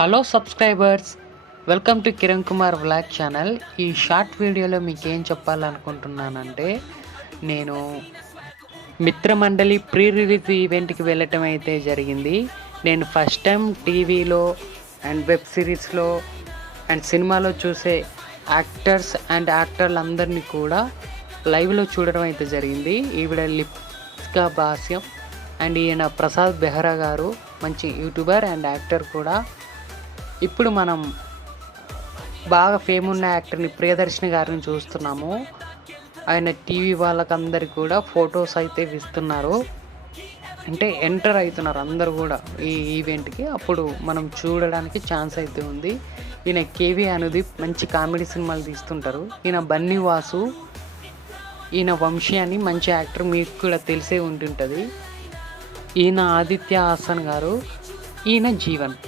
Hello subscribers, welcome to Kiran Kumar vlog channel. ఈ short వీడియోలో మీకు ఏం చెప్పాలనుకుంటున్నానంటే, నేను మిత్రమండలి ప్రీ రిలీజ్ ఈవెంట్కి వెళ్ళటం అయితే జరిగింది. నేను ఫస్ట్ టైం టీవీలో అండ్ వెబ్ సిరీస్లో అండ్ సినిమాలో చూసే యాక్టర్స్ అండ్ యాక్టర్లందరినీ కూడా లైవ్లో చూడడం అయితే జరిగింది. ఈవిడ లిప్కా భాస్యం అండ్ ఈయన ప్రసాద్ బెహ్రా గారు, మంచి యూట్యూబర్ అండ్ యాక్టర్ కూడా. ఇప్పుడు మనం బాగా ఫేమ్ ఉన్న యాక్టర్ని ప్రియదర్శిని గారిని చూస్తున్నాము. ఆయన టీవీ వాళ్ళకందరికి కూడా ఫొటోస్ అయితే ఇస్తున్నారు, అంటే ఎంటర్ అవుతున్నారు అందరు కూడా ఈ ఈవెంట్కి. అప్పుడు మనం చూడడానికి ఛాన్స్ అయితే ఉంది. ఈయన కేవీ అనుదీప్ మంచి కామెడీ సినిమాలు తీస్తుంటారు. ఈయన బన్నీ వాసు, ఈయన వంశీ అని మంచి యాక్టర్, మీకు కూడా తెలిసే ఉంటుంటుంది. ఈయన ఆదిత్య హాసన్ గారు, ఈయన జీవన్.